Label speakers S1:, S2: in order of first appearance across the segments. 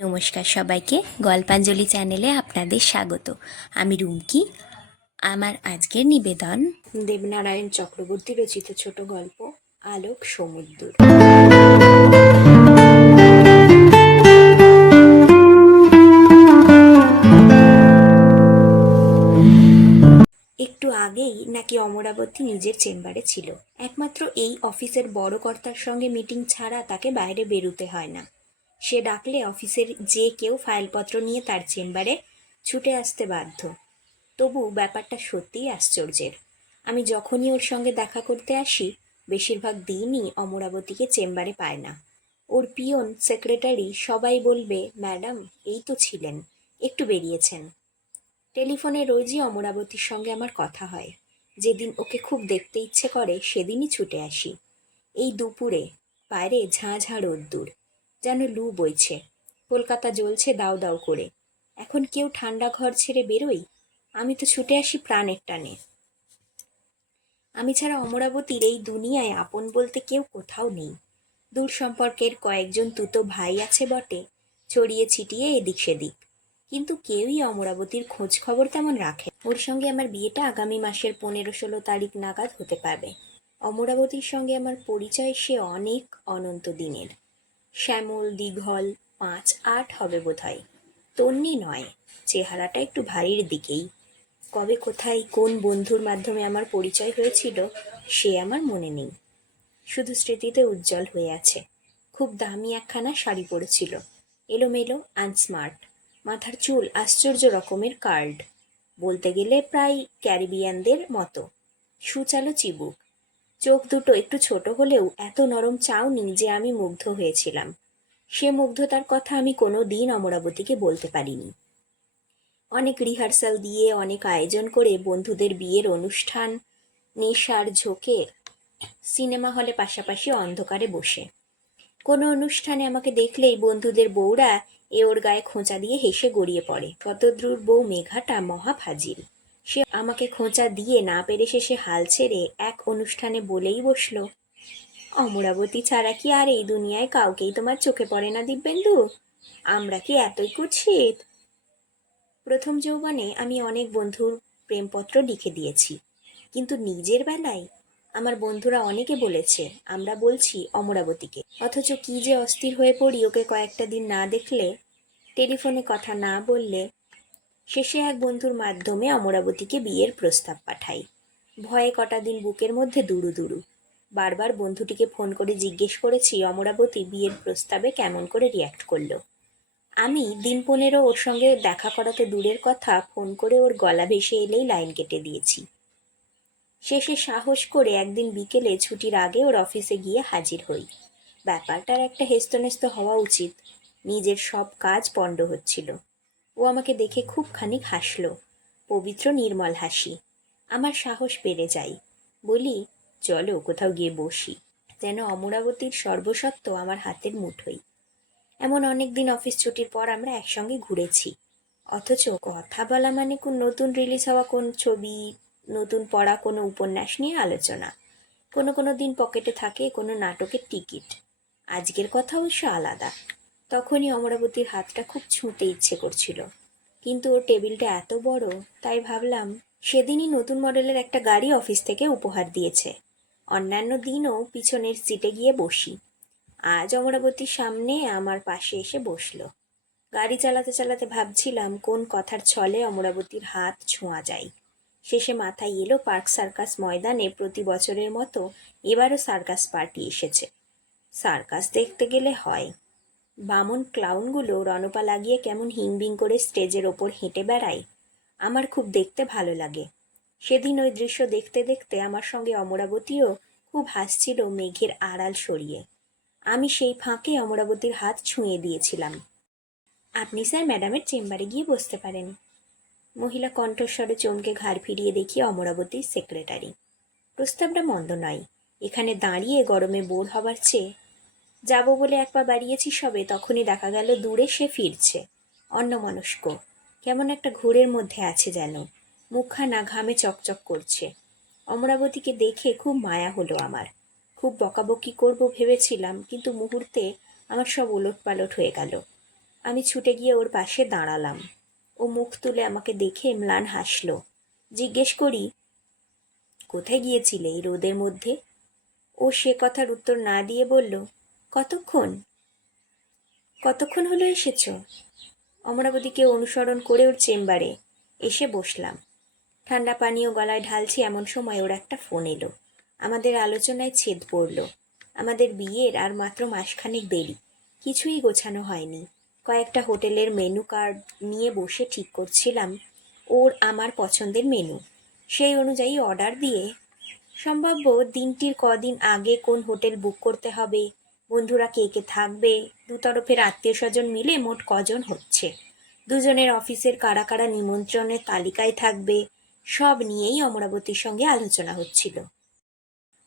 S1: নমস্কার সবাইকে, গল্পাঞ্জলি চ্যানেলে আপনাদের স্বাগত। আমি রুমকি। আমার আজকের নিবেদন। দেবনারায়ণ চক্রবর্তী রচিত ছোট গল্প, আলোক সমুদ্র একটু আগেই নাকি অমরাবতী নিজের চেম্বারে ছিল। একমাত্র এই অফিসের বড় কর্তার সঙ্গে মিটিং ছাড়া তাকে বাইরে বেরুতে হয় না। সে ডাকলে অফিসের যে কেউ ফাইলপত্র নিয়ে তার চেম্বারে ছুটে আসতে বাধ্য। তবু ব্যাপারটা সত্যিই আশ্চর্যের। আমি যখনই ওর সঙ্গে দেখা করতে আসি, বেশিরভাগ দিনই অমরাবতীকে চেম্বারে পায় না। ওর পিয়ন, সেক্রেটারি সবাই বলবে, ম্যাডাম, এই তো ছিলেন, একটু বেরিয়েছেন। টেলিফোনে রোজই অমরাবতীর সঙ্গে আমার কথা হয়। যেদিন ওকে খুব দেখতে ইচ্ছে করে, সেদিনই ছুটে আসি। এই দুপুরে, বাইরে ঝাঁ ঝাঁ রোদ্দুর। যেন লু বইছে। কলকাতা জ্বলছে দাউ দাউ করে। এখন কেউ ঠান্ডা ঘর ছেড়ে বেরোই আমি তো ছুটে আসি প্রাণের টানে। আমি ছাড়া অমরাবতীর এই দুনিয়ায় আপন বলতে কেউ কোথাও নেই। দূর সম্পর্কের কয়েকজন তুতো ভাই আছে বটে, ছড়িয়ে ছিটিয়ে এদিক সেদিক। কিন্তু কেউই অমরাবতীর খোঁজ খবর তেমন রাখে ওর সঙ্গে আমার বিয়েটা আগামী মাসের পনেরো ষোলো তারিখ নাগাদ হতে পারবে। অমরাবতীর সঙ্গে আমার পরিচয় সে অনেক অনন্ত দিনের। শ্যামল, দীঘল, পাঁচ, আট হবে বোধহয়। তন্নি নয়, চেহারাটা একটু ভারীর দিকেই। কবে কোথায় কোন বন্ধুর মাধ্যমে আমার পরিচয় হয়েছিল, সে আমার মনে নেই। শুধু স্মৃতিতে উজ্জ্বল হয়ে আছে। খুব দামি একখানা শাড়ি পরেছিল। এলোমেলো আনস্মার্ট মাথার চুল আশ্চর্য রকমের কার্ড বলতে গেলে প্রায় ক্যারিবিয়ানদের মতো। সুচালো চিবুক। চোখ দুটো একটু ছোট হলেও এত নরম চাউনি যে আমি মুগ্ধ হয়েছিলাম। সে মুগ্ধতার কথা আমি কোনো দিন অমরাবতীকে বলতে পারিনি। অনেক রিহার্সাল দিয়ে, অনেক আয়োজন করে বন্ধুদের বিয়ের অনুষ্ঠান, নেশার ঝোঁকে সিনেমা হলে পাশাপাশি অন্ধকারে বসে। কোনো অনুষ্ঠানে আমাকে দেখলেই বন্ধুদের বউরা এ ওর গায়ে খোঁচা দিয়ে হেসে গড়িয়ে পড়ে। শতদ্রুর বউ মেঘাটা মহা ফাজিল সে আমাকে খোঁচা দিয়ে না পেরে শেষে হাল ছেড়ে এক অনুষ্ঠানে বলেই বসল। অমরাবতী ছাড়া কি আর এই দুনিয়ায় কাউকেই তোমার চোখে পড়ে না, দিব্যেন্দু? আমরা কি এতই কুৎসিত? প্রথম যৌবনে আমি অনেক বন্ধুর প্রেমপত্র লিখে দিয়েছি, কিন্তু নিজের বেলায় আমার বন্ধুরা অনেকে বলেছে, আমরা বলছি অমরাবতীকে। অথচ কি যে অস্থির হয়ে পড়ি ওকে কয়েকটা দিন না দেখলে, টেলিফোনে কথা না বললে শেষে এক বন্ধুর মাধ্যমে অমরাবতীকে বিয়ের প্রস্তাব পাঠাই। ভয়ে কটা দিন বুকের মধ্যে দুরু দুরু। বারবার বন্ধুটিকে ফোন করে জিজ্ঞেস করেছি, অমরাবতী, বিয়ের প্রস্তাবে কেমন করে রিয়াক্ট করল? আমি দিন পনেরো ওর সঙ্গে দেখা করাতে দূরের কথা ফোন করে ওর গলা ভেসে এলেই লাইন কেটে দিয়েছি। শেষে সাহস করে একদিন বিকেলে ছুটির আগে ওর অফিসে গিয়ে হাজির হই। ব্যাপারটার একটা হেস্তনেস্ত হওয়া উচিত। নিজের সব কাজ পণ্ড হচ্ছিল। ও আমাকে দেখে খুব খানিক হাসলো। পবিত্র নির্মল হাসি। আমার সাহস বেড়ে যায় বলি, চলো কোথাও গিয়ে বসি। যেন অমরাবতীর সর্বসত্ব আমার হাতের মুঠোই। এমন অনেক দিন অফিস ছুটির পর আমরা একসঙ্গে ঘুরেছি। অথচ কথা বলা মানে কোন নতুন রিলিজ হওয়া কোন ছবি, নতুন পড়া কোনো উপন্যাস নিয়ে আলোচনা। কোনো কোনো দিন পকেটে থাকে কোনো নাটকের টিকিট আজকের কথা অবশ্য আলাদা। তখনই অমরাবতীর হাতটা খুব ছুঁতে ইচ্ছে করছিল। কিন্তু ওর টেবিলটা এত বড়, তাই ভাবলাম সেদিনই নতুন মডেলের একটা গাড়ি অফিস থেকে উপহার দিয়েছে। অন্যান্য দিনও পিছনের সিটে গিয়ে বসি। আজ অমরাবতীর সামনে আমার পাশে এসে বসল। গাড়ি চালাতে চালাতে ভাবছিলাম কোন কথার ছলে অমরাবতীর হাত ছোঁয়া যায়। শেষে মাথায় এলো পার্ক সার্কাস ময়দানে প্রতি বছরের মতো এবারও সার্কাস পার্টি এসেছে। সার্কাস দেখতে গেলে হয়। বামন ক্লাউনগুলো রণপা লাগিয়ে কেমন হিংবিং করে স্টেজের ওপর হেঁটে বেড়ায়, আমার খুব দেখতে ভালো লাগে। সেদিন ওই দৃশ্য দেখতে দেখতে আমার সঙ্গে অমরাবতীও খুব হাসছিল মেঘের আড়াল সরিয়ে। আমি সেই ফাঁকে অমরাবতীর হাত ছুঁয়ে দিয়েছিলাম। আপনি স্যার ম্যাডামের চেম্বারে গিয়ে বসতে পারেন। মহিলা কণ্ঠস্বরে চমকে ঘাড় ফিরিয়ে দেখি অমরাবতীর সেক্রেটারি প্রস্তাবটা মন্দ নয়। এখানে দাঁড়িয়ে গরমে বোর হবার চেয়ে যাব বলে এক পা বাড়িয়েছি সবে, তখনই দেখা গেল দূরে সে ফিরছে। অন্যমনস্ক। কেমন একটা ঘোরের মধ্যে আছে যেন। মুখখানা ঘামে চকচক করছে। অমরাবতীকে দেখে খুব মায়া হলো আমার। খুব বকাবকি করব ভেবেছিলাম, কিন্তু মুহূর্তে আমার সব ওলট পালট হয়ে গেল। আমি ছুটে গিয়ে ওর পাশে দাঁড়ালাম। ও মুখ তুলে আমাকে দেখে ম্লান হাসলো। জিজ্ঞেস করি, কোথায় গিয়েছিলে এই রোদের মধ্যে? ও সে কথার উত্তর না দিয়ে বলল কতক্ষণ? কতক্ষণ হলো এসেছ? অমরাবতীকে অনুসরণ করে ওর চেম্বারে এসে বসলাম। ঠান্ডা পানীয় গলায় ঢালছি এমন সময় ওর একটা ফোন এলো। আমাদের আলোচনায় ছেদ পড়ল। আমাদের বিয়ের আর মাত্র মাসখানেক দেরি। কিছুই গোছানো হয়নি। কয়েকটা হোটেলের মেনু কার্ড নিয়ে বসে ঠিক করছিলাম ওর আমার পছন্দের মেনু। সেই অনুযায়ী অর্ডার দিয়ে। সম্ভাব্য দিনটির কদিন আগে কোন হোটেল বুক করতে হবে বন্ধুরা কে কে থাকবে? দু তরফের আত্মীয় স্বজন মিলে মোট কজন হচ্ছে? দুজনের অফিসের কারা কারা নিমন্ত্রণের তালিকায় থাকবে? সব নিয়েই অমরাবতীর সঙ্গে আলোচনা হচ্ছিল।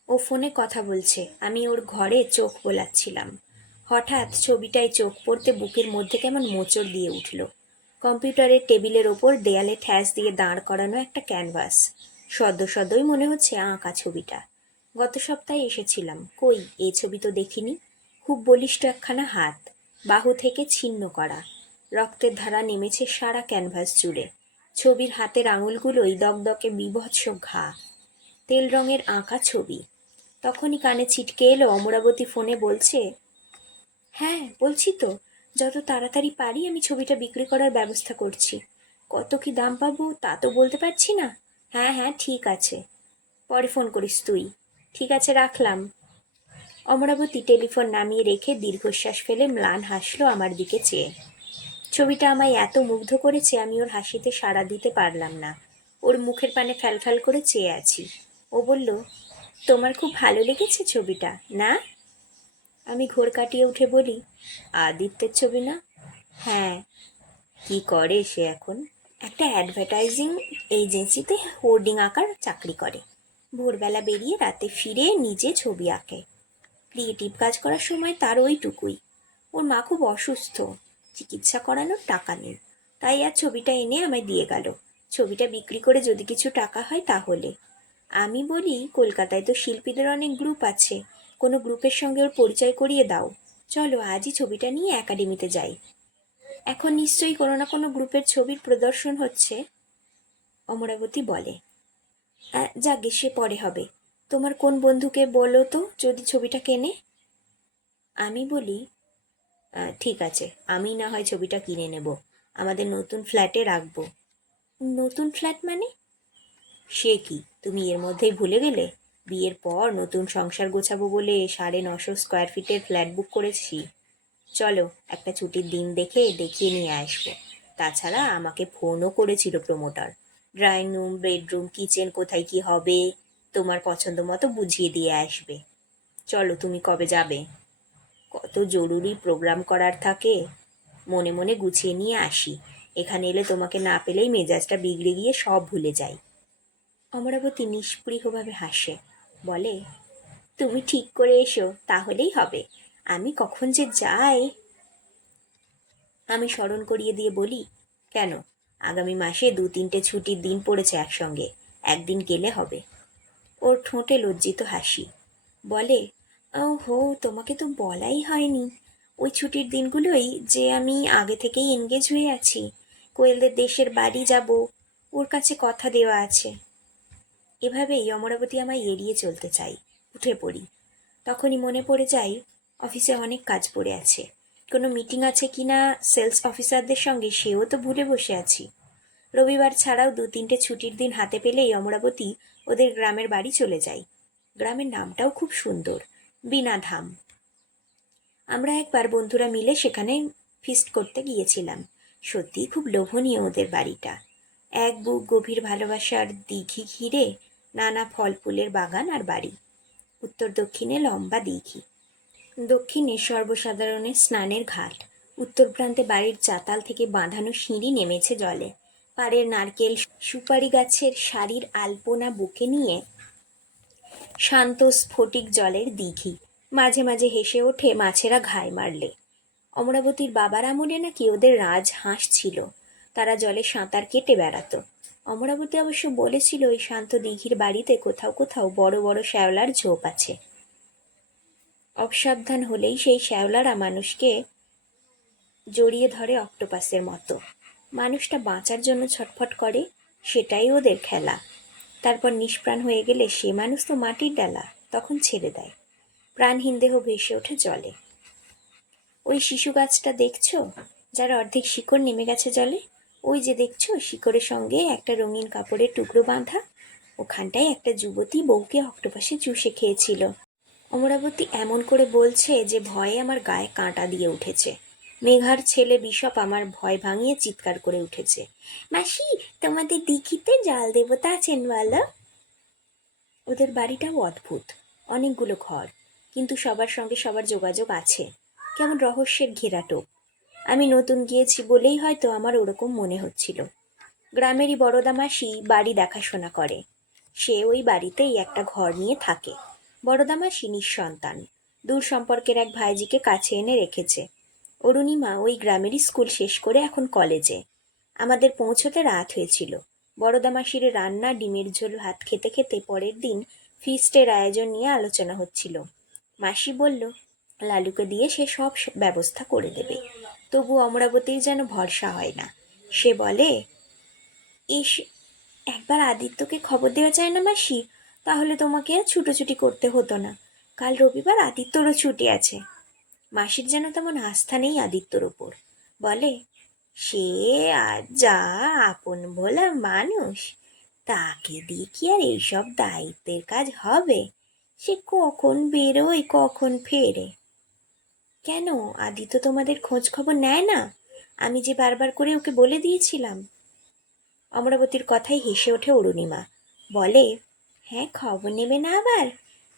S1: ও ফোনে কথা বলছে, আমি ওর ঘরে চোখ বোলাচ্ছিলাম। হঠাৎ ছবিটায় চোখ পড়তে বুকের মধ্যে কেমন মোচড় দিয়ে উঠল। কম্পিউটারের টেবিলের ওপর দেয়ালে ঠ্যাস দিয়ে দাঁড় করানো একটা ক্যানভাস। সদ্য সদ্যই মনে হচ্ছে আঁকা ছবিটা। গত সপ্তাহে এসেছিলাম। কই এই ছবি তো দেখিনি। খুব বলিষ্ঠ একখানা হাত, বাহু থেকে ছিন্ন করা। রক্তের ধারা নেমেছে সারা ক্যানভাস জুড়ে। ছবির হাতের আঙুলগুলোই দগদকে বিভৎস ঘা। তেল রঙের আঁকা ছবি। তখনই কানে ছিটকে এলো অমরাবতী ফোনে বলছে হ্যাঁ বলছি তো, যত তাড়াতাড়ি পারি আমি ছবিটা বিক্রি করার ব্যবস্থা করছি। কত কি দাম পাবো তা তো বলতে পারছি না? হ্যাঁ হ্যাঁ ঠিক আছে। পরে ফোন করিস তুই। ঠিক আছে, রাখলাম। অমরাবতী টেলিফোন নামিয়ে রেখে দীর্ঘশ্বাস ফেলে ম্লান হাসলো আমার দিকে চেয়ে। ছবিটা আমায় এত মুগ্ধ করেছে আমি ওর হাসিতে সাড়া দিতে পারলাম না। ওর মুখের পানে ফ্যালফ্যাল করে চেয়ে আছি। ও বলল, তোমার খুব ভালো লেগেছে ছবিটা, না? আমি ঘোর কাটিয়ে উঠে বলি, আদিত্যের ছবি না? হ্যাঁ। কি করে সে এখন? একটা অ্যাডভার্টাইজিং এজেন্সিতে হোর্ডিং আঁকার চাকরি করে। ভোরবেলা বেরিয়ে রাতে ফিরে নিজে ছবি আঁকে। ক্রিয়েটিভ কাজ করার সময় তার ওইটুকুই। ওর মা খুব অসুস্থ। চিকিৎসা করানোর টাকা নেই। তাই আর ছবিটা এনে আমায় দিয়ে গেল। ছবিটা বিক্রি করে যদি কিছু টাকা হয় তাহলে। আমি বলি কলকাতায় তো শিল্পীদের অনেক গ্রুপ আছে। কোনো গ্রুপের সঙ্গে ওর পরিচয় করিয়ে দাও। চলো আজই ছবিটা নিয়ে একাডেমিতে যাই। এখন নিশ্চয়ই কোনো না কোনো গ্রুপের ছবির প্রদর্শন হচ্ছে অমরাবতী বলে। "আহ, যাকে সে পরে হবে। তোমার কোন বন্ধুকে বলো তো, যদি ছবিটা কেনে? আমি বলি ঠিক আছে, আমি না হয় ছবিটা কিনে নেব। আমাদের নতুন ফ্ল্যাটে রাখব। নতুন ফ্ল্যাট মানে? সে কি? তুমি এর মধ্যেই ভুলে গেলে? বিয়ের পর নতুন সংসার গোছাবো বলে সাড়ে নশো স্কোয়ার ফিটের ফ্ল্যাট বুক করেছি। চলো, একটা ছুটির দিন দেখে দেখিয়ে নিয়ে আসব। তাছাড়া আমাকে ফোনও করেছিল promoter drawing room bedroom kitchen কোথায় কি হবে? তোমার পছন্দ মতো বুঝিয়ে দিয়ে আসবে। চলো, তুমি কবে যাবে? কত জরুরি প্রোগ্রাম করার থাকে। মনে মনে গুছিয়ে নিয়ে আসি। এখানে এলে তোমাকে না পেলেই মেজাজটা বিগড়ে গিয়ে সব ভুলে যাই। অমরাবতী নিষ্পৃহভাবে হাসে। বলে, তুমি ঠিক করে এসো, তাহলেই হবে। আমি কখন যে যাই? আমি স্মরণ করিয়ে দিয়ে বলি, কেন? আগামী মাসে দু তিনটে ছুটির দিন পড়েছে একসঙ্গে। একদিন গেলে হবে। ওর ঠোঁটে লজ্জিত হাসি। বলে ও হো, তোমাকে তো বলাই হয়নি। ওই ছুটির দিনগুলোই যে আমি আগে থেকেই এনগেজ হয়ে আছি। কোয়েলদের দেশের বাড়ি যাব। ওর কাছে কথা দেওয়া আছে। এভাবেই অমরাবতী আমায় এড়িয়ে চলতে চাই উঠে পড়ি। তখনই মনে পড়ে যায়, অফিসে অনেক কাজ পড়ে আছে। কোনো মিটিং আছে কি না সেলস অফিসারদের সঙ্গে সেও তো ভুলে বসে আছি। রবিবার ছাড়াও দু তিনটে ছুটির দিন হাতে পেলেই অমরাবতী ওদের গ্রামের বাড়ি চলে যায় গ্রামের নামটাও খুব সুন্দর বিনাধাম আমরা একবার বন্ধুরা মিলে সেখানে ফিস্ট করতে গিয়েছিলাম। সত্যিই খুব লোভনীয় ওদের বাড়িটা। এক বুক গভীর ভালোবাসার দিঘি ঘিরে নানা ফল ফুলের বাগান আর বাড়ি। উত্তর দক্ষিণে লম্বা দিঘি। দক্ষিণে সর্বসাধারণের স্নানের ঘাট। উত্তর প্রান্তে বাড়ির চাতাল থেকে বাঁধানো সিঁড়ি নেমেছে জলে। পাড়ের নারকেল সুপারি গাছের সারির আলপনা বুকে নিয়ে শান্ত স্ফটিক জলের দিঘি। মাঝে মাঝে হেসে ওঠে মাছেরা ঘায় মারলে। অমরাবতীর বাবার আমলে নাকি ওদের রাজ হাঁস ছিল। তারা জলে সাঁতার কেটে বেড়াতো। অমরাবতী অবশ্য বলেছিল ওই শান্ত দিঘির বাড়িতে কোথাও কোথাও বড় বড় শ্যাওলার ঝোপ আছে। অবসাবধান হলেই সেই শ্যাওলারা মানুষকে জড়িয়ে ধরে অক্টোপাসের মতো। মানুষটা বাঁচার জন্য ছটফট করে, সেটাই ওদের খেলা। তারপর নিষ্প্রাণ হয়ে গেলে সে মানুষ তো মাটির ডালা, তখন ছেড়ে দেয়। প্রাণহীন দেহ ভেসে ওঠে জলে। ওই শিশু গাছটা দেখছ? যার অর্ধেক শিকড় নেমে গেছে জলে। ওই যে দেখছ, শিকড়ের সঙ্গে একটা রঙিন কাপড়ের টুকরো বাঁধা। ওখানটায় একটা যুবতী বউকে অক্টোপাসে চুষে খেয়েছিল। অমরাবতী এমন করে বলছে যে ভয়ে আমার গায়ে কাঁটা দিয়ে উঠেছে। মেঘার ছেলে বিশপ আমার ভয় ভাঙিয়ে চিৎকার করে উঠেছে। মাসি, তোমাদের দিঘিতে জল দেবতা আছেন বলো? ওদের বাড়িটাও অদ্ভুত, অনেকগুলো ঘর, কিন্তু সবার সঙ্গে সবার যোগাযোগ আছে। কেমন রহস্যের ঘেরাটোপ। আমি নতুন গিয়েছি বলেই হয়তো আমার ওরকম মনে হচ্ছিল। গ্রামেরই বড়দা মাসি বাড়ি দেখাশোনা করে। সে ওই বাড়িতেই একটা ঘর নিয়ে থাকে। বড়দা মাসি নিঃসন্তান। দূর সম্পর্কের এক ভাইজিকে কাছে এনে রেখেছে। অরুণিমা ওই গ্রামেরই স্কুল শেষ করে এখন কলেজে। আমাদের পৌঁছতে রাত হয়েছিল। বড়দা মাসির রান্না, ডিমের ঝোল, ভাত খেতে খেতে পরের দিন ফিস্টের আয়োজন নিয়ে আলোচনা হচ্ছিল। মাসি বলল, লালুকে দিয়ে সে সব ব্যবস্থা করে দেবে। তবু অমরাবতীর যেন ভরসা হয় না। সে বলে, ইস, একবার আদিত্যকে খবর দেওয়া যায় না মাসি? তাহলে তোমাকে ছুটোছুটি করতে হতো না। কাল রবিবার আদিত্যরও ছুটি আছে। মাসির যেন তেমন আস্থা নেই আদিত্যর ওপর। বলে, সে আর যা আপন ভোলা মানুষ, তাকে দিয়ে কি আর এইসব দায়িত্বের কাজ হবে? সে কখন বেরোয়, কখন ফেরে? কেন? আদিত্য তোমাদের খোঁজ খবর নেয় না? আমি যে বারবার করে ওকে বলে দিয়েছিলাম। অমরাবতীর কথাই হেসে ওঠে অরুণিমা। বলে হ্যাঁ খবর নেবে না আবার।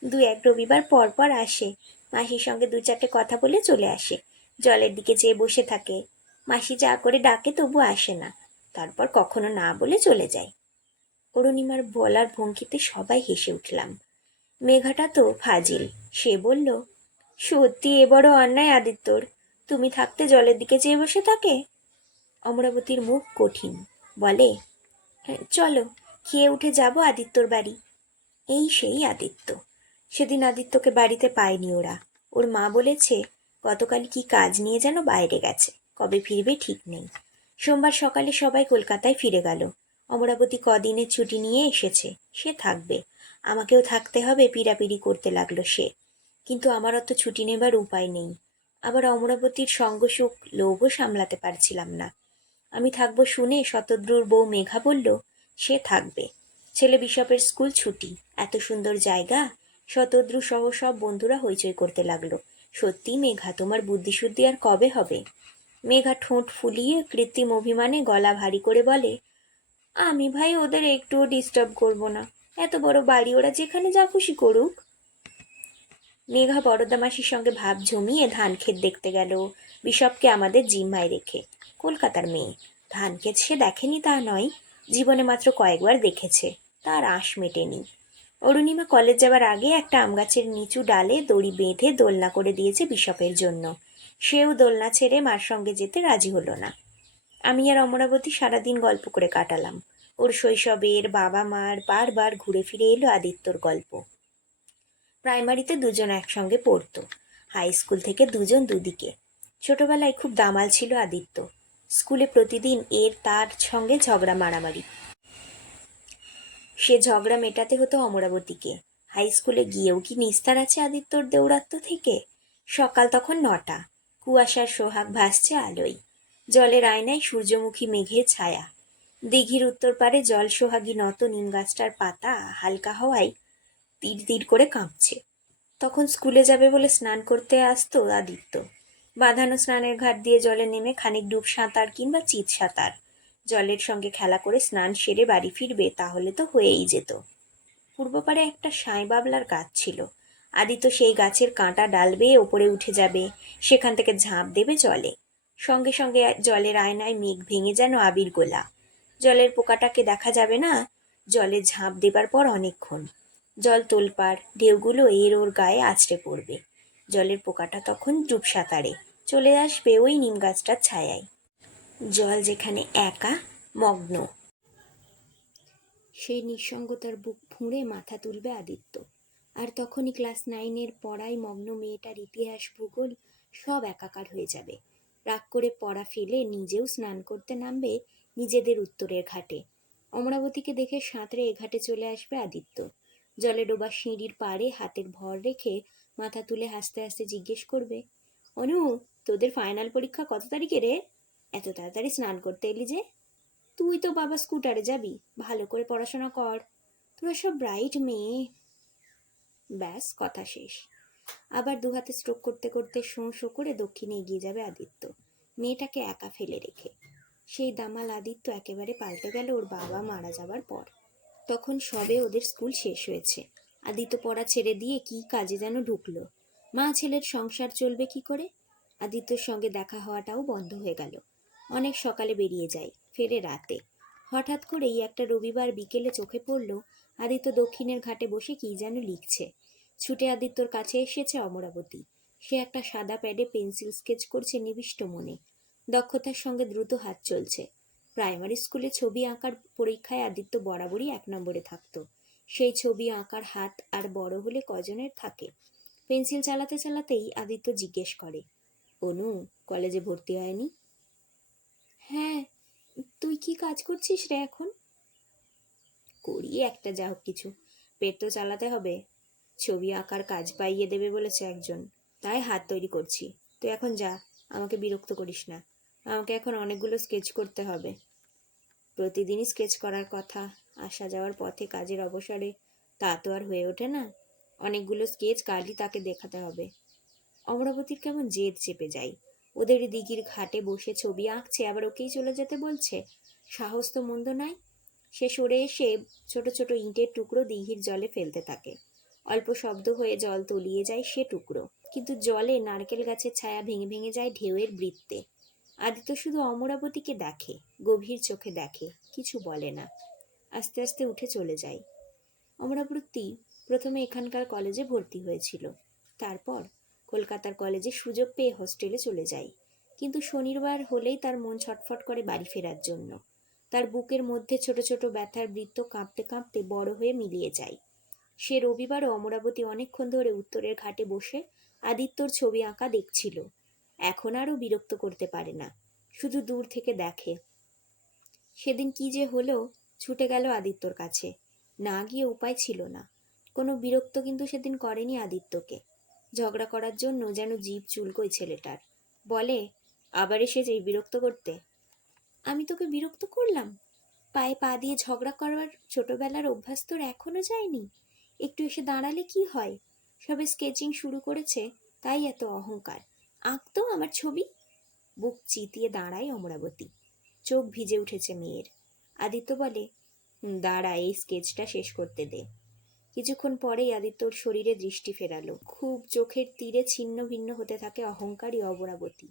S1: দু এক রবিবার পর পর আসে। মাসির সঙ্গে দু চারটে কথা বলে চলে আসে। জলের দিকে চেয়ে বসে থাকে। মাসি যা করে ডাকে তবু আসে না। তারপর কখনো না বলে চলে যায়। অরুণিমার বলার ভঙ্গিতে সবাই হেসে উঠলাম। মেঘাটা তো ফাজিল। সে বলল সত্যি এ বড় অন্যায় আদিত্যর। তুমি থাকতে জলের দিকে চেয়ে বসে থাকে? অমরাবতীর মুখ কঠিন। বলে "হ্যাঁ, চলো খেয়ে উঠে যাব আদিত্যর বাড়ি। এই সেই আদিত্য। সেদিন আদিত্যকে বাড়িতে পায়নি ওরা। ওর মা বলেছে, গতকাল কি কাজ নিয়ে যেন বাইরে গেছে? কবে ফিরবে ঠিক নেই। সোমবার সকালে সবাই কলকাতায় ফিরে গেল। অমরাবতী কদিনের ছুটি নিয়ে এসেছে, সে থাকবে। আমাকেও থাকতে হবে, পিড়াপিড়ি করতে লাগল সে। কিন্তু আমার অত ছুটি নেবার উপায় নেই। আবার অমরাবতীর সঙ্গসুখ, লোভও সামলাতে পারছিলাম না। আমি থাকব শুনে শতদ্রুর বউ মেঘা বলল, সে থাকবে। ছেলে বিশপের স্কুল ছুটি। এত সুন্দর জায়গা শতদ্রু সহ সব বন্ধুরা হইচই করতে লাগল। সত্যি মেঘা, তোমার বুদ্ধিশুদ্ধি আর কবে হবে? মেঘা ঠোঁট ফুলিয়ে কৃত্রিম অভিমানে গলা ভারী করে বলে, আমি ভাই ওদের একটুও ডিস্টার্ব করব না। এত বড় বাড়ি ওরা যেখানে যা খুশি করুক। মেঘা বড়দামাসির সঙ্গে ভাব জমিয়ে ধান ক্ষেত দেখতে গেল। বিশপকে আমাদের জিম্মায় রেখে। কলকাতার মেয়ে। ধান ক্ষেত সে দেখেনি তা নয়, জীবনে মাত্র কয়েকবার দেখেছে। তার আশ মেটেনি। অরুণিমা কলেজ যাওয়ার আগে একটা আম গাছের নিচু ডালে দড়ি বেঁধে দোলনা করে দিয়েছে বিশপের জন্য। সেও দোলনা ছেড়ে মার সঙ্গে যেতে রাজি হলো না। আমি আর অমরাবতী সারাদিন গল্প করে কাটালাম। ওর শৈশবের বাবা মার বারবার ঘুরে ফিরে এলো আদিত্যর গল্প। প্রাইমারিতে দুজন একসঙ্গে পড়তো। হাই স্কুল থেকে দুজন দুদিকে। ছোটবেলায় খুব দামাল ছিল আদিত্য। স্কুলে প্রতিদিন এর তার সঙ্গে ঝগড়া মারামারি। সে ঝগড়া মেটাতে হতো অমরাবতীকে। হাই স্কুলে গিয়েও কি নিস্তার আছে আদিত্যর দৌরাত্ম থেকে? সকাল তখন নটা। কুয়াশার সোহাগ ভাসছে আলোয়। জলের আয়নায় সূর্যমুখী মেঘের ছায়া। দিঘির উত্তর পারে জল সোহাগী নত নিম গাছটার পাতা হালকা হওয়ায় তীর তীর করে কাঁপছে। তখন স্কুলে যাবে বলে স্নান করতে আসতো আদিত্য। বাঁধানো স্নানের ঘাট দিয়ে জলে নেমে খানিক ডুব সাঁতার কিংবা চিত সাঁতার। জলের সঙ্গে খেলা করে স্নান সেরে বাড়ি ফিরবে, তাহলে তো হয়েই যেত। পূর্ব পারে একটা সাঁই বাবলার গাছ ছিল। আদিত্য সেই গাছের কাঁটা ডাল বেয়ে ওপরে উঠে যাবে, সেখান থেকে ঝাঁপ দেবে জলে। সঙ্গে সঙ্গে জলের আয়নায় মেঘ ভেঙে যেন আবির গোলা। জলের পোকাটাকে দেখা যাবে না, জলে ঝাঁপ দেবার পর অনেকক্ষণ। জল তোলপাড়, ঢেউগুলো এর ওর গায়ে আছড়ে পড়বে। জলের পোকাটা তখন ডুব সাঁতারে চলে আসবে ওই নিম গাছটার ছায়ায়। জল যেখানে একা, মগ্ন। সেই নিঃসঙ্গতার বুক ফুঁড়ে মাথা তুলবে আদিত্য। আর তখনই ক্লাস নাইনের পড়ায় মগ্ন মেয়েটার ইতিহাস, ভূগোল সব একাকার হয়ে যাবে। রাগ করে পড়া ফেলে নিজেও স্নান করতে নামবে নিজেদের উত্তরের ঘাটে। অমরাবতীকে দেখে সাঁতরে এ ঘাটে চলে আসবে আদিত্য। জলে ডোবা সিঁড়ির পাড়ে হাতের ভর রেখে মাথা তুলে হাসতে হাসতে জিজ্ঞেস করবে, অনু, তোদের ফাইনাল পরীক্ষা কত তারিখে রে? এত তাড়াতাড়ি স্নান করতে এলি যে? তুই তো বাবা স্কুটারে যাবি, ভালো করে পড়াশোনা কর। তোরা সব ব্রাইট মেয়ে। ব্যাস, কথা শেষ। আবার দু হাতে স্ট্রোক করতে করতে শোঁ শোঁ করে দক্ষিণে এগিয়ে যাবে আদিত্য। মেয়েটাকে একা ফেলে রেখে। সেই দামাল আদিত্য একেবারে পাল্টে গেল ওর বাবা মারা যাবার পর। তখন সবে ওদের স্কুল শেষ হয়েছে। আদিত্য পড়া ছেড়ে দিয়ে কি কাজে যেন ঢুকলো। মা ছেলের সংসার চলবে কি করে? আদিত্যর সঙ্গে দেখা হওয়াটাও বন্ধ হয়ে গেল। অনেক সকালে বেরিয়ে যায়, ফেরে রাতে। হঠাৎ করেই একটা রবিবার বিকেলে চোখে পড়ল, আদিত্য দক্ষিণের ঘাটে বসে কি যেন লিখছে। ছুটে আদিত্যর কাছে এসেছে অমরাবতী। সে একটা সাদা প্যাডে পেন্সিল স্কেচ করছে নিবিষ্ট মনে। দক্ষতার সঙ্গে দ্রুত হাত চলছে। প্রাইমারি স্কুলে ছবি আঁকার পরীক্ষায় আদিত্য বরাবরই এক নম্বরে থাকতো। সেই ছবি আঁকার হাত আর বড় হলে কজনের থাকে? পেন্সিল চালাতে চালাতেই আদিত্য জিজ্ঞেস করে, অনু, কলেজে ভর্তি হয়নি? হ্যাঁ তুই কি কাজ করছিস রে এখন? করি একটা যা হোক কিছু। পেট তো চালাতে হবে। ছবি আঁকার কাজ পাইয়ে দেবে বলেছে একজন। তাই হাত তৈরি করছি। তুই এখন যা, আমাকে বিরক্ত করিস না। আমাকে এখন অনেকগুলো স্কেচ করতে হবে। প্রতিদিনই স্কেচ করার কথা। আসা যাওয়ার পথে কাজের অবসরে তা তো আর হয়ে ওঠে না। অনেকগুলো স্কেচ কালই তাকে দেখাতে হবে। অমরাবতীর কেমন জেদ চেপে যায়। ওদের দিঘির ঘাটে বসে ছবি আঁকছে, আবার ওকেই চলে যেতে বলছে। সাহস তো মন্দ নয়। সে সরে এসে ছোট ছোট ইঁটের টুকরো দিঘির জলে ফেলতে থাকে। অল্প শব্দ হয়ে জল তলিয়ে যায় সে টুকরো। কিন্তু জলে নারকেল গাছের ছায়া ভেঙে ভেঙে যায় ঢেউয়ের বৃত্তে। আদিত্য শুধু অমরাবতীকে দেখে, গভীর চোখে দেখে, কিছু বলে না। আস্তে আস্তে উঠে চলে যায়। অমরাবতী প্রথমে এখানকার কলেজে ভর্তি হয়েছিল। তারপর কলকাতার কলেজে সুযোগ পেয়ে হোস্টেলে চলে যায়। কিন্তু শনিবার হলেই তার মন ছটফট করে বাড়ি ফেরার জন্য। তার বুকের মধ্যে ছোট ছোট ব্যথার বৃত্ত কাঁপতে কাঁপতে বড় হয়ে মিলিয়ে যায়। সে রবিবারও অমরাবতী অনেকক্ষণ ধরে উত্তরের ঘাটে বসে আদিত্যর ছবি আঁকা দেখছিল। এখন আরও বিরক্ত করতে পারে না, শুধু দূর থেকে দেখে। সেদিন কি যে হলো, ছুটে গেল আদিত্যর কাছে। না গিয়ে উপায় ছিল না। কোনো বিরক্ত কিন্তু সেদিন করেনি আদিত্যকে। ঝগড়া করার জন্য যেন জীব চুলকোই ছেলেটার। বলে আবার এসে যেই বিরক্ত করতে? আমি তোকে বিরক্ত করলাম। পায়ে পা দিয়ে ঝগড়া করার ছোটবেলার অভ্যাস তোর এখনও যায়নি। একটু এসে দাঁড়ালে কি হয়? সবে স্কেচিং শুরু করেছে তাই এত অহংকার। আঁকতো আমার ছবি। বুক চিতিয়ে দাঁড়ায় অমরাবতী। চোখ ভিজে উঠেছে মেয়ের। আদিত্য বলে "হুম, দাঁড়া এই স্কেচটা শেষ করতে দে। কিছুক্ষণ পরেই আদিত্যর শরীরে দৃষ্টি ফেরালো। খুব চোখের তীরে ছিন্ন ভিন্ন হতে থাকে অহংকারী অমরাবতী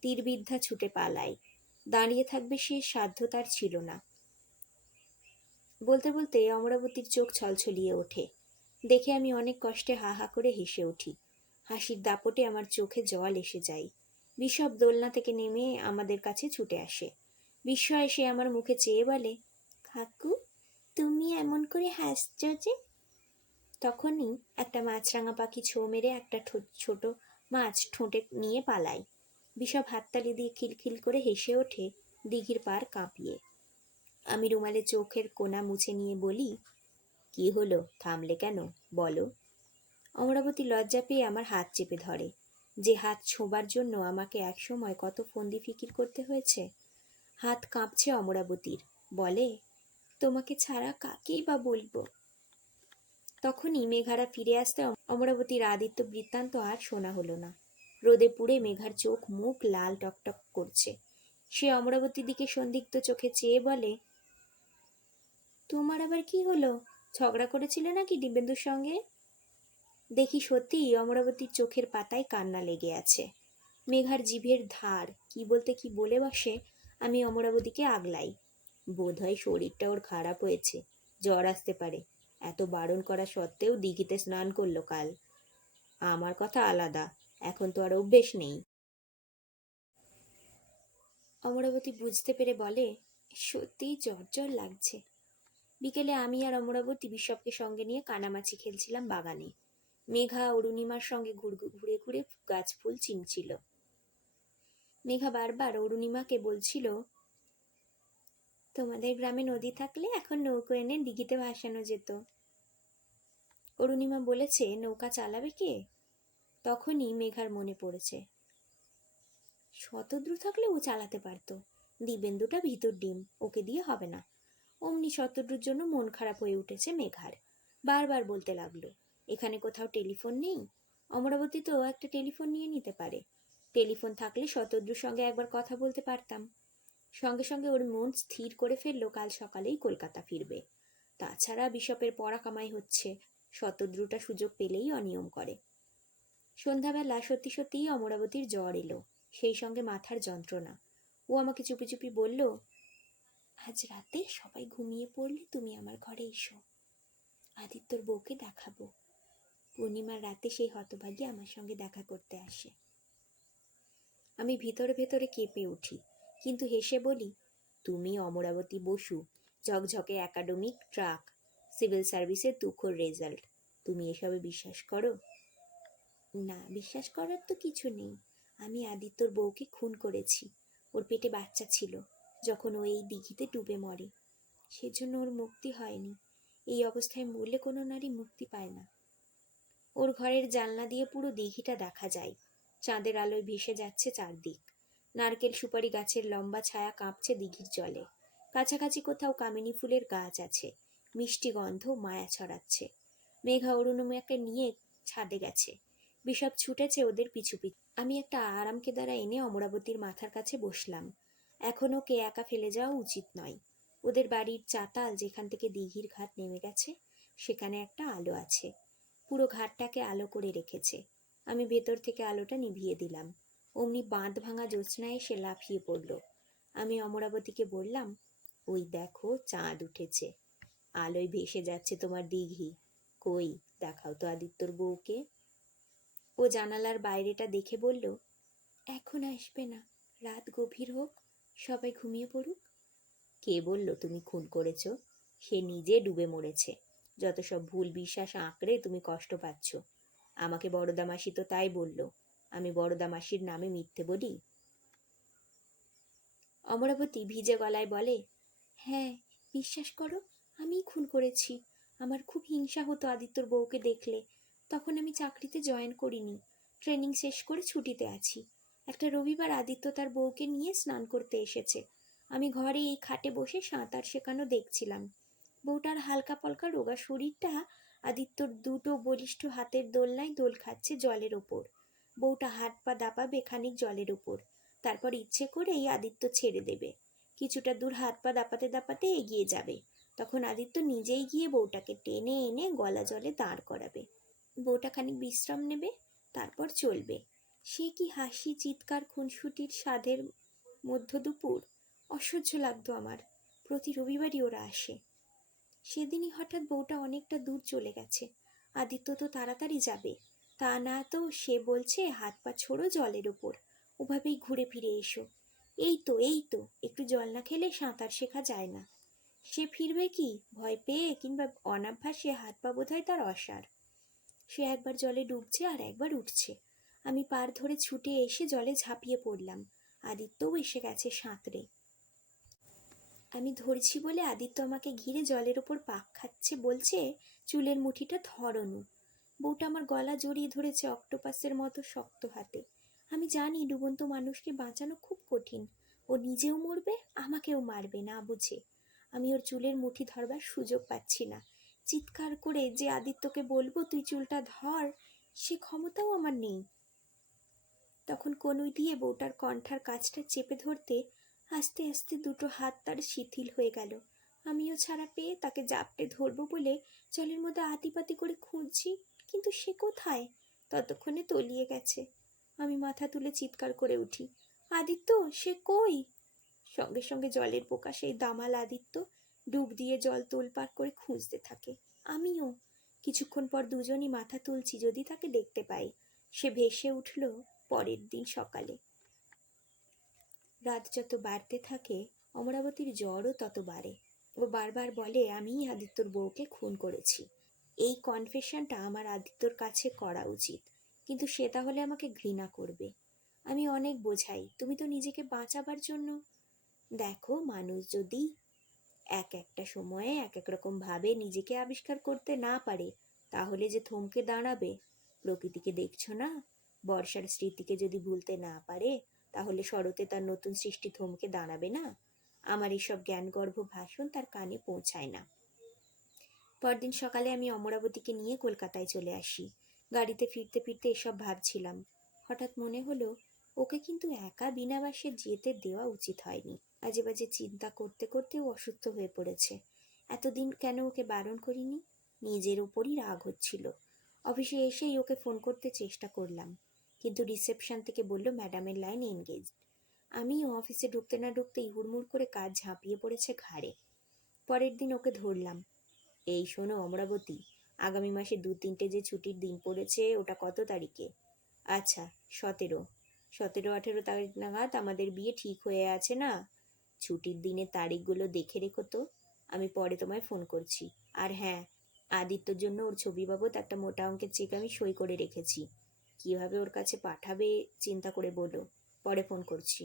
S1: তীরবিদ্ধা ছুটে পালায়। দাঁড়িয়ে থাকবে সে সাধ্য তার ছিল না। বলতে বলতে অমরাবতীর চোখ ছলছলিয়ে ওঠে। দেখে আমি অনেক কষ্টে হা হা করে হেসে উঠি। হাসির দাপটে আমার চোখে জল এসে যায়। বিষব দোলনা থেকে নেমে আমাদের কাছে ছুটে আসে। বিস্ময়ে সে আমার মুখে চেয়ে বলে, কাকু, তুমি এমন করে হাসছ যে তখনই একটা মাছরাঙা পাখি ছো মেরে একটা ছোট মাছ ঠোঁটে নিয়ে পালায়। বিষব হাততালি দিয়ে খিলখিল করে হেসে ওঠে, দিঘির পার কাঁপিয়ে। আমি রুমালে চোখের কোনা মুছে নিয়ে বলি, কি হলো? থামলে কেন? বলো। অমরাবতী লজ্জা পেয়ে আমার হাত চেপে ধরে। যে হাত ছোঁবার জন্য আমাকে একসময় কত ফন্দি ফিকির করতে হয়েছে? হাত কাঁপছে অমরাবতীর। বলে, তোমাকে ছাড়া কাকেই বা বলব? তখনই মেঘারা ফিরে আসতে অমরাবতীর আদিত্য বৃত্তান্ত আর শোনা হলো না। রোদে পুড়ে মেঘার চোখ মুখ লাল টকটক করছে। সে অমরাবতীর দিকে সন্দিগ্ধ চোখে চেয়ে বলে, তোমার আবার কি হলো? ঝগড়া করেছিলে নাকি দিব্যেন্দুর সঙ্গে? দেখি সত্যি অমরাবতীর চোখের পাতায় কান্না লেগে আছে। মেঘার জিভের ধার কি বলতে কি বলে বসে, আমি অমরাবতীকে আগলাই। বোধহয় শরীরটা ওর খারাপ হয়েছে, জ্বর আসতে পারে। এত বারণ করা সত্ত্বেও দিঘিতে স্নান করল কাল। আমার কথা আলাদা, এখন তো আর অভ্যেস নেই। অমরাবতী বুঝতে পেরে বলে, সত্যিই জ্বর লাগছে। বিকেলে আমি আর অমরাবতী বিশপকে সঙ্গে নিয়ে কানামাছি খেলছিলাম বাগানে। মেঘা অরুণিমার সঙ্গে ঘুরে ঘুরে গাছ ফুল চিনছিল। মেঘা বারবার অরুণিমাকে বলছিল তোমাদের গ্রামে নদী থাকলে এখন নৌকো এনে দিঘিতে ভাসানো যেত। অরুণিমা বলেছে, নৌকা চালাবে কে? তখনই মেঘার মনে পড়েছে। শতদ্রু থাকলে ও চালাতে পারতো। দিবেন্দুটা ভিতর ডিম, ওকে দিয়ে হবে না। অমনি শতদ্রুর জন্য মন খারাপ হয়ে উঠেছে মেঘার। বারবার বলতে লাগল, এখানে কোথাও টেলিফোন নেই? অমরাবতী তো একটা টেলিফোন নিয়ে নিতে পারে। টেলিফোন থাকলে শতদ্রুর সঙ্গে একবার কথা বলতে পারতাম। সঙ্গে সঙ্গে ওর মন স্থির করে ফেলল, কাল সকালেই কলকাতা ফিরবে। তাছাড়া বিশপের পড়া কামাই হচ্ছে, শতদ্রুটা সুযোগ পেলেই অনিয়ম করে। সন্ধ্যাবেলা সত্যি সত্যিই অমরাবতীর জ্বর এলো, সেই সঙ্গে মাথার যন্ত্রণা। ও আমাকে চুপি চুপি বলল, আজ রাতে সবাই ঘুমিয়ে পড়লে তুমি আমার ঘরে এসো। আদিত্যর বউকে দেখাবো। পূর্ণিমার রাতে সেই হতভাগী আমার সঙ্গে দেখা করতে আসে। আমি ভিতরে ভেতরে কেঁপে উঠি। কিন্তু হেসে বলি, তুমি অমরাবতী বসু, ঝকঝকে একাডেমিক ট্রাক সিভিল সার্ভিসের তুখোর রেজাল্ট তুমি এসবে বিশ্বাস করো? না, বিশ্বাস করার তো কিছু নেই। আমি আদিত্যর বউকে খুন করেছি। ওর পেটে বাচ্চা ছিল, যখন ও এই দিঘিতে ডুবে মরে। সেজন্য ওর মুক্তি হয়নি। এই অবস্থায় মরলে কোনো নারী মুক্তি পায় না। ওর ঘরের জানলা দিয়ে পুরো দিঘিটা দেখা যায়। চাঁদের আলোয় ভেসে যাচ্ছে চারদিক। নারকেল সুপারি গাছের লম্বা ছায়া কাঁপছে দিঘির জলে। কাছাকাছি কোথাও কামিনী ফুলের গাছ আছে। মিষ্টি গন্ধ মায়া ছড়াচ্ছে। মেঘা অরুণমিয়াকে নিয়ে ছাদে গেছে। বিশপ ছুটেছে ওদের পিছু পিছু। আমি একটা আরামকে দ্বারা এনে অমরাবতীর মাথার কাছে বসলাম। এখনও কে একা ফেলে যাওয়া উচিত নয়। ওদের বাড়ির চাতাল যেখান থেকে দিঘির ঘাট নেমে গেছে, সেখানে একটা আলো আছে। পুরো ঘাটটাকে আলো করে রেখেছে। আমি ভেতর থেকে আলোটা নিভিয়ে দিলাম। অমনি বাঁধ ভাঙা জ্যোৎস্না এসে লাফিয়ে পড়ল। আমি অমরাবতীকে বললাম, ওই দেখো, চাঁদ উঠেছে। আলোয় ভেসে যাচ্ছে তোমার দিঘি। কই, দেখাও তো আদিত্যর বউকে। ও জানালার বাইরেটা দেখে বলল, এখন আসবে না, রাত গভীর হোক, সবাই ঘুমিয়ে পড়ুক। কে বলল তুমি খুন করেছ? সে নিজে ডুবে মরেছে। যত সব ভুল বিশ্বাস আঁকড়ে তুমি কষ্ট পাচ্ছ। আমাকে বড়দা মাসি তো তাই বলল আমি বড়দা মাসির নামে মিথ্যে বলি? অমরাবতী ভিজে গলায় বলে হ্যাঁ বিশ্বাস করো, আমিই খুন করেছি। আমার খুব হিংসা হতো আদিত্যর বউকে দেখলে। তখন আমি চাকরিতে জয়েন করিনি। ট্রেনিং শেষ করে ছুটিতে আছি। একটা রবিবার আদিত্য তার বউকে নিয়ে স্নান করতে এসেছে। আমি ঘরে এই খাটে বসে সাঁতার শেখানো দেখছিলাম। বউটার হালকা পলকা রোগা শরীরটা আদিত্যর দুটো বলিষ্ঠ হাতের দোলনায় দোল খাচ্ছে জলের ওপর। বউটা হাত পা দাপাবে খানিক জলের উপর। তারপর ইচ্ছে করেই আদিত্য ছেড়ে দেবে। কিছুটা দূর হাত পা দাপাতে দাপাতে এগিয়ে যাবে। তখন আদিত্য নিজেই গিয়ে বউটাকে টেনে এনে গলা জলে দাঁড় করাবে। বউটা খানিক বিশ্রাম নেবে, তারপর চলবে। সে কি হাসি, চিৎকার, খুনসুটির স্বাদের মধ্য দুপুর? অসহ্য লাগতো আমার। প্রতি রবিবারই ওরা আসে। সেদিনই হঠাৎ বউটা অনেকটা দূর চলে গেছে। আদিত্য তো তাড়াতাড়ি যাবে। তা না তো সে বলছে হাত পা ছোড়ো জলের ওপর ওভাবেই ঘুরে ফিরে এসো। এই তো এই তো, একটু জল না খেলে সাঁতার শেখা যায় না। সে ফিরবে কি? ভয় পেয়ে কিংবা অনাভ্যাসে হাত পা বোধহয় তার অসার। সে একবার জলে ডুবছে আর একবার উঠছে। আমি পার ধরে ছুটে এসে জলে ঝাঁপিয়ে পড়লাম। আদিত্যও এসে গেছে সাঁতরে। আমি ধরছি বলে আদিত্য আমাকে ঘিরে জলের ওপর পাক খাচ্ছে, বলছে, চুলের মুঠিটা ধরনু বউটা আমার গলা জড়িয়ে ধরেছে অক্টোপাসের মতো শক্ত হাতে। আমি জানি ডুবন্ত মানুষকে বাঁচানো খুব কঠিন। ও নিজেও মরবে, আমাকেও মারবে, না বুঝে। আমি ওর চুলের মুঠি ধরবার সুযোগ পাচ্ছি না। চিৎকার করে যে আদিত্যকে বলব, তুই চুলটা ধর, সে ক্ষমতাও আমার নেই। তখন কনুই দিয়ে বউটার কণ্ঠার কাজটা চেপে ধরতে আস্তে আস্তে দুটো হাত তার শিথিল হয়ে গেল। আমিও ছাড়া পেয়ে তাকে জাপটে ধরবো বলে জলের মধ্যে আতিপাতি করে খুঁজছি। কিন্তু সে কোথায়? ততক্ষণে তলিয়ে গেছে। আমি মাথা তুলে চিৎকার করে উঠি, আদিত্য, সে কই? সঙ্গে সঙ্গে জলের পোকা সেই দামাল আদিত্য ডুব দিয়ে জল তোলপাড় করে খুঁজতে থাকে। আমিও। কিছুক্ষণ পর দুজনই মাথা তুলছি যদি তাকে দেখতে পাই। সে ভেসে উঠল পরের দিন সকালে। রাত যত বাড়তে থাকে, অমরাবতীর জ্বরও তত বাড়ে। ও বারবার বলে, আমিই আদিত্যর বউকে খুন করেছি। এই কনফেশনটা আমার আদিত্যর কাছে করা উচিত। কিন্তু সে তাহলে আমাকে ঘৃণা করবে। আমি অনেক বোঝাই, তুমি তো নিজেকে বাঁচাবার জন্য। দেখো মানুষ যদি এক একটা সময়ে এক এক রকম ভাবে নিজেকে আবিষ্কার করতে না পারে, তাহলে যে থমকে দাঁড়াবে, প্রকৃতিকে দেখছ না? বর্ষার স্মৃতিকে যদি ভুলতে না পারে, তাহলে শরতে তার নতুন সৃষ্টি থমকে দাঁড়াবে না? আমার এইসব জ্ঞানগর্ভ ভাষণ তার কানে পৌঁছায় না। পরদিন সকালে আমি অমরাবতীকে নিয়ে কলকাতায় চলে আসি। গাড়িতে ফিরতে ফিরতে এসব ভাবছিলাম। হঠাৎ মনে হলো, ওকে কিন্তু একা বিনা বাসে যেতে দেওয়া উচিত হয়নি। আজে বাজে চিন্তা করতে করতে ও অসুস্থ হয়ে পড়েছে। এতদিন কেন ওকে বারণ করিনি? নিজের ওপরই রাগ হচ্ছিল। অফিসে এসেই ওকে ফোন করতে চেষ্টা করলাম, কিন্তু রিসেপশন থেকে বলল, ম্যাডামের লাইন এনগেজ আমি অফিসে ঢুকতে না ঢুকতেই হুড়মুড় করে কাজ ঝাঁপিয়ে পড়েছে ঘাড়ে। পরের দিন ওকে ধরলাম। এই শোনো অমরাবতী, আগামী মাসে দু তিনটে যে ছুটির দিন পড়েছে, ওটা কত তারিখে? আচ্ছা সতেরো। সতেরো, আঠেরো তারিখ নাগাদ আমাদের বিয়ে ঠিক হয়ে আছে না? ছুটির দিনের তারিখগুলো দেখে রেখো তো, আমি পরে তোমায় ফোন করছি। আর হ্যাঁ আদিত্যর জন্য ওর ছবি বাবদ একটা মোটা অঙ্কের চেক আমি সই করে রেখেছি। কীভাবে ওর কাছে পাঠাবে, চিন্তা করে বলো, পরে ফোন করছি।